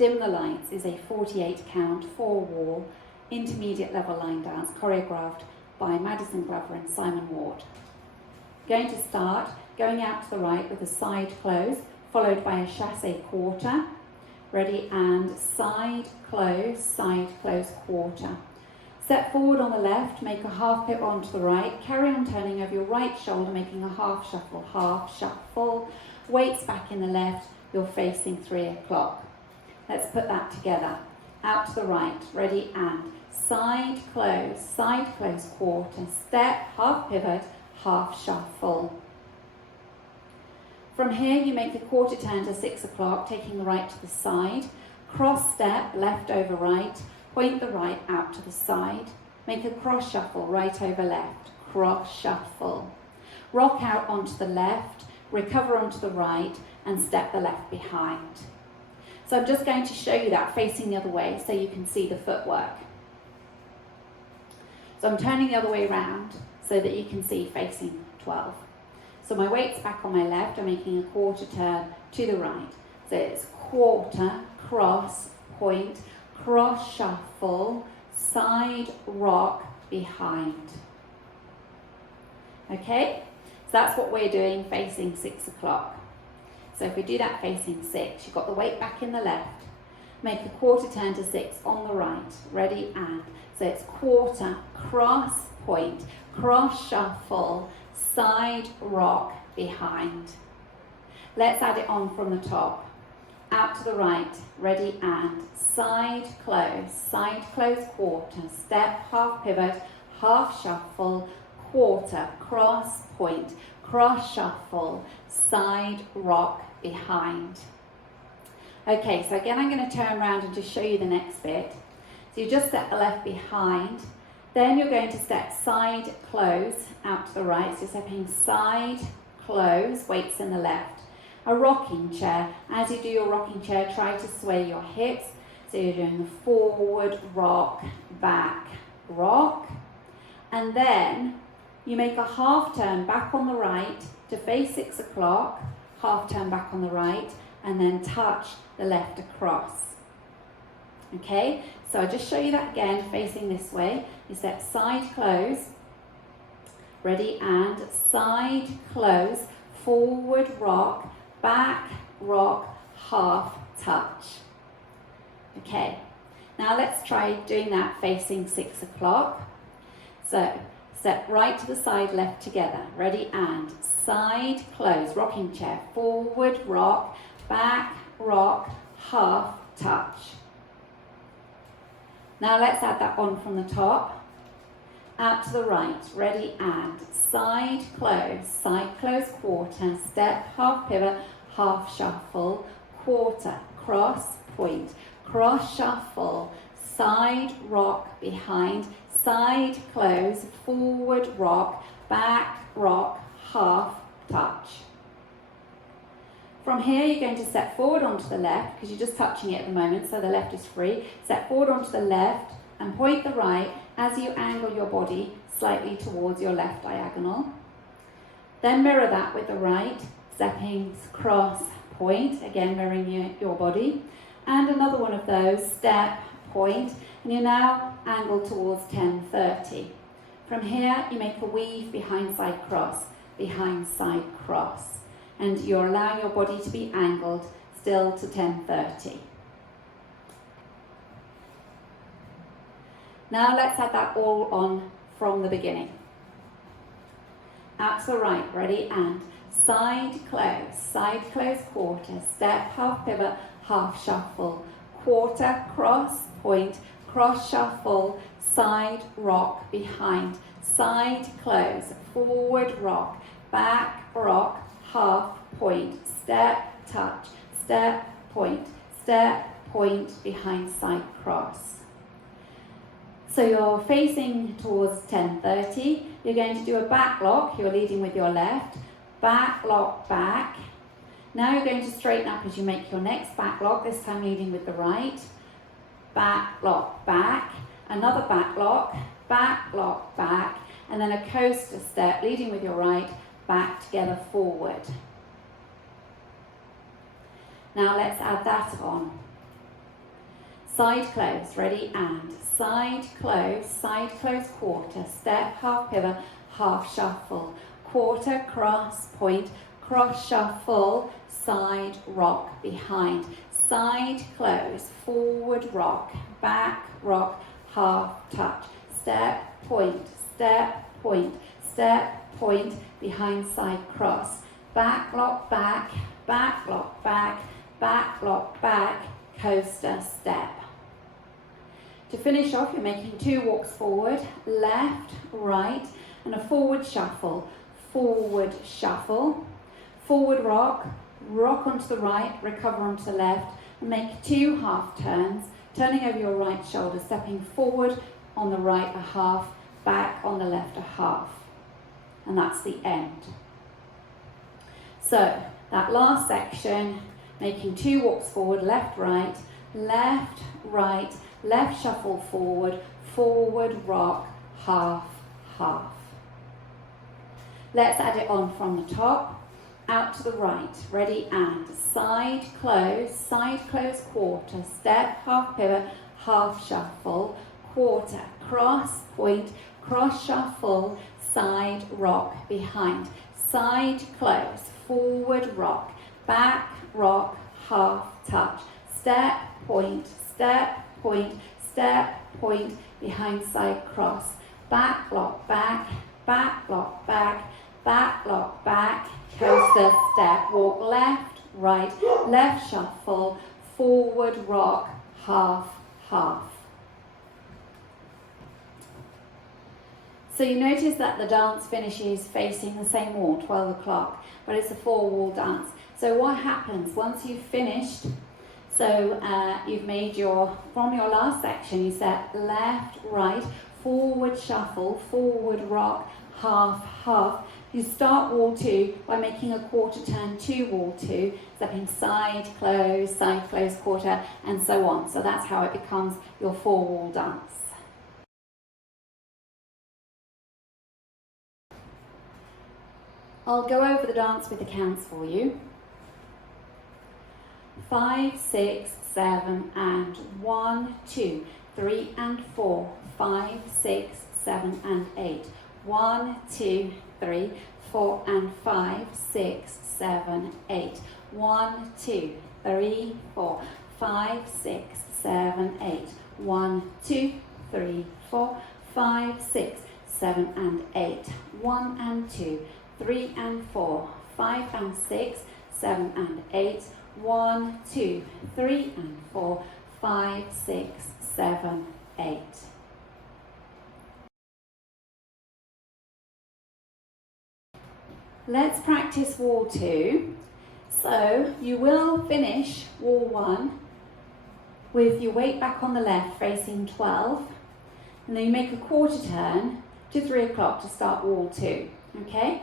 Dim the Lights is a 48 count, 4-wall, intermediate level line dance choreographed by Maddison and Simon Ward. Going to start going out to the right with a side close, followed by a chassé quarter. Ready, and side close, quarter. Step forward on the left, make a half pivot onto the right, carry on turning over your right shoulder, making a half shuffle, weights back in the left, you're facing 3 o'clock. Let's put that together. Out to the right, ready, and side close, quarter, step, half pivot, half shuffle. From here, you make a quarter turn to 6 o'clock, taking the right to the side, cross step, left over right, point the right out to the side, make a cross shuffle, right over left, cross shuffle. Rock out onto the left, recover onto the right, and step the left behind. So I'm just going to show you that facing the other way so you can see the footwork. So I'm turning the other way around so that you can see facing 12. So my weight's back on my left, I'm making a quarter turn to the right. So it's quarter, cross, point, cross shuffle, side rock, behind. Okay, so that's what we're doing facing 6 o'clock. So if we do that facing 6, you've got the weight back in the left, make a quarter turn to 6 on the right, ready, and so it's quarter, cross, point, cross shuffle, side rock, behind. Let's add it on from the top. Out to the right, ready, and side close, quarter, step, half pivot, half shuffle, quarter, cross, point, cross shuffle, side rock, behind. Okay, so again I'm going to turn around and just show you the next bit. So you just step the left behind, then you're going to step side close out to the right, so stepping side close, weights in the left. A rocking chair. As you do your rocking chair, try to sway your hips. So you're doing the forward rock, back rock, and then you make a half turn back on the right to face 6 o'clock, half turn back on the right, and then touch the left across. Okay, so I'll just show you that again, facing this way. You step side close, ready, and side close, forward rock, back rock, half touch. Okay, now let's try doing that facing 6 o'clock. So step right to the side, left together, ready, and side close, rocking chair, forward rock, back rock, half touch. Now let's add that on from the top. Out to the right, ready, and side close, quarter, step, half pivot, half shuffle, quarter, cross, point, cross shuffle, side rock, behind, side close, forward rock, back rock, half touch. From here, you're going to step forward onto the left, because you're just touching it at the moment, so the left is free. Step forward onto the left and point the right as you angle your body slightly towards your left diagonal. Then mirror that with the right, stepping cross, point, again mirroring your body. And another one of those, step, point, and you're now angled towards 10:30. From here, you make a weave behind side cross, and you're allowing your body to be angled still to 10:30. Now let's add that all on from the beginning. Out to the right, ready, and side close, quarter, step, half pivot, half shuffle, quarter, cross, point, cross shuffle, side rock, behind, side close, forward rock, back rock, half point, step, touch, step, point, behind side cross. So you're facing towards 10:30. You're going to do a back lock. You're leading with your left. Back lock, back. Now you're going to straighten up as you make your next back lock, this time leading with the right. Back lock, back. Another back lock, back. And then a coaster step, leading with your right, back together, forward. Now let's add that on. side close, ready and side close, quarter, step, half pivot, half shuffle, quarter, cross, point, cross shuffle, side rock behind, side close, forward rock, back rock, half touch, step, point, behind side cross, back lock back, back lock back, back lock back, coaster step. To finish off, you're making 2 walks forward, left, right, and a forward shuffle, forward rock, rock onto the right, recover onto the left, and make 2 half turns, turning over your right shoulder, stepping forward on the right a half, back on the left a half. And that's the end. So that last section, making 2 walks forward, left, right, left shuffle forward, forward rock, half, half. Let's add it on from the top, out to the right, ready and side close, quarter, step, half pivot, half shuffle, quarter, cross, point, cross shuffle, side rock behind, side close, forward rock, back rock, half touch, step, point, behind side cross, back lock back, back lock back, back lock back, coaster step, walk left, right, left shuffle, forward rock, half, half. So you notice that the dance finishes facing the same wall, 12 o'clock, but it's a 4-wall dance. So what happens once you've finished? So you've made from your last section, you set left, right, forward shuffle, forward rock, half, half. You start wall 2 by making a quarter turn to wall 2, stepping side, close, quarter, and so on. So that's how it becomes your 4-wall dance. I'll go over the dance with the counts for you. 5, 6, 7, and 1, 2, 3 and 4, 5, 6, 7 and 8. 1, 2, 3, 4 and 5, 6, 7, 8. 1, 2, 3, 4, 5, 6, 7, 8. 1, 2, 3, 4, 5, 6, 7 and 8. 1 and 2, 3 and 4, 5 and 6, 7 and 8. 1, 2, 3 and 4, 5, 6, 7, 8. Let's practice wall 2. So you will finish wall 1 with your weight back on the left facing 12, and then you make a quarter turn to 3 o'clock to start wall 2. Okay?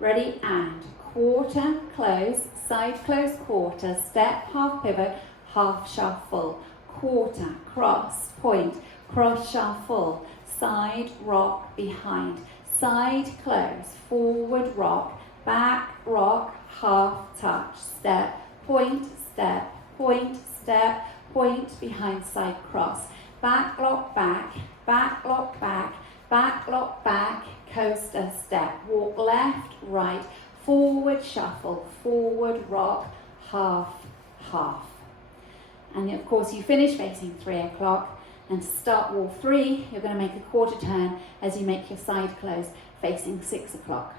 Ready and quarter, close, side close, quarter, step, half pivot, half shuffle, quarter, cross, point, cross shuffle, side rock behind, side close, forward rock, back rock, half touch, step, point, behind side cross, back lock back, back lock back, back lock back, coaster step, walk left, right, forward shuffle, forward rock, half, half. And of course you finish facing 3 o'clock, and to start wall 3, you're going to make a quarter turn as you make your side close facing 6 o'clock.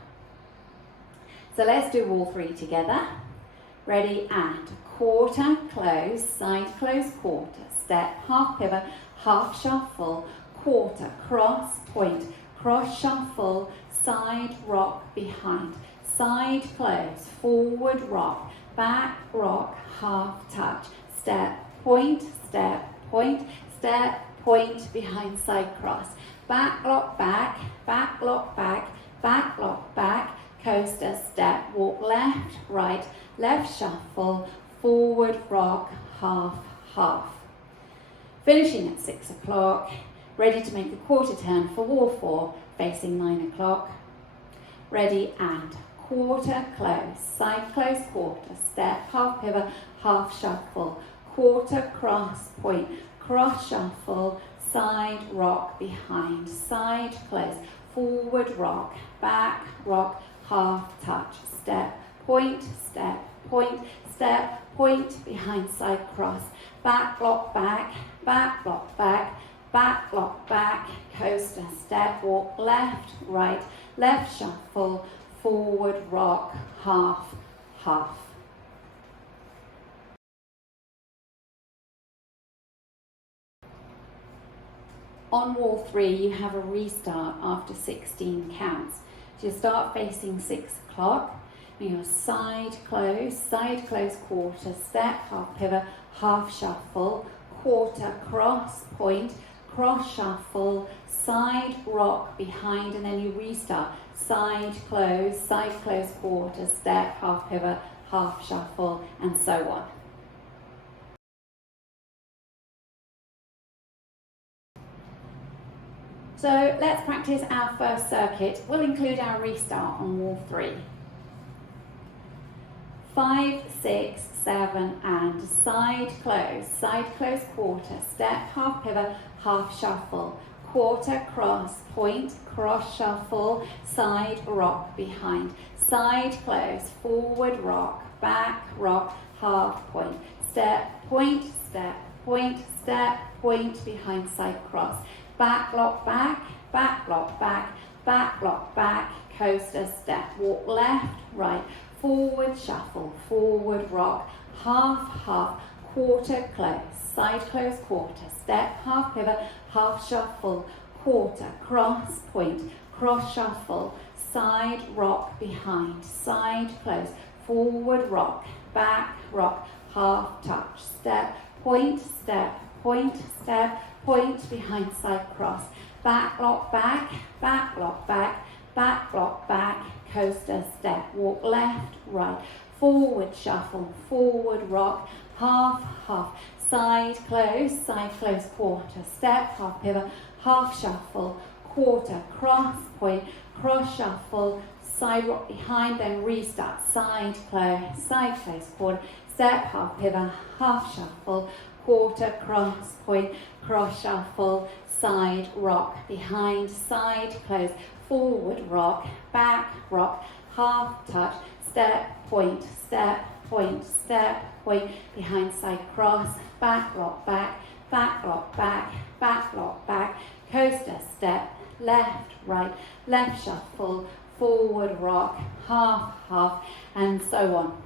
So let's do wall 3 together. Ready and quarter, close, side close, quarter, step, half pivot, half shuffle, quarter, cross, point, cross shuffle, side rock behind, side close, forward rock, back rock, half touch, step, point, behind side cross, back lock back, back lock back, back lock back, coaster step, walk left, right, left shuffle, forward rock, half, half. Finishing at 6 o'clock, ready to make a quarter turn for wall 4, facing 9 o'clock. Ready and quarter, close, side close, quarter, step, half pivot, half shuffle, quarter, cross, point, cross shuffle, side rock, behind, side close, forward rock, back rock, half touch, step, point, step, point, step, point, behind, side cross, back lock, back lock, back lock, back, coaster, step, walk, left, right, left shuffle, forward rock, half, half. On wall 3, you have a restart after 16 counts. So you start facing 6 o'clock, and your side close, quarter, step, half pivot, half shuffle, quarter, cross, point, cross shuffle, side rock, behind, and then you restart. Side close, quarter, step, half pivot, half shuffle, and so on. So let's practice our first circuit. We'll include our restart on wall 3. 5, 6, 7, and side close, quarter, step, half pivot, half shuffle, quarter, cross, point, cross shuffle, side rock, behind, side close, forward rock, back rock, half point, step, point, step, point, step, point, behind, side cross, back lock, back lock, back lock, back, coaster, step, walk left, right, forward shuffle, forward rock, half, half, quarter close, side close, quarter, step, half pivot, half shuffle, quarter, cross, point, cross shuffle, side rock, behind, side close, forward rock, back rock, half touch, step, point, step, point, step, point, behind, side cross, back lock, back lock, back lock, back, coaster, step, walk left, right, forward shuffle, forward rock, half, half, side close, quarter, step, half pivot, half shuffle, quarter, cross, point, cross shuffle, side rock behind, then restart, side close, quarter, step, half pivot, half shuffle, quarter, cross, point, cross shuffle, side rock behind, side close, forward rock, back rock, half touch, step, point, behind, side cross, back lock, back lock, back lock, back, coaster, step, left, right, left shuffle, forward rock, half, half, and so on.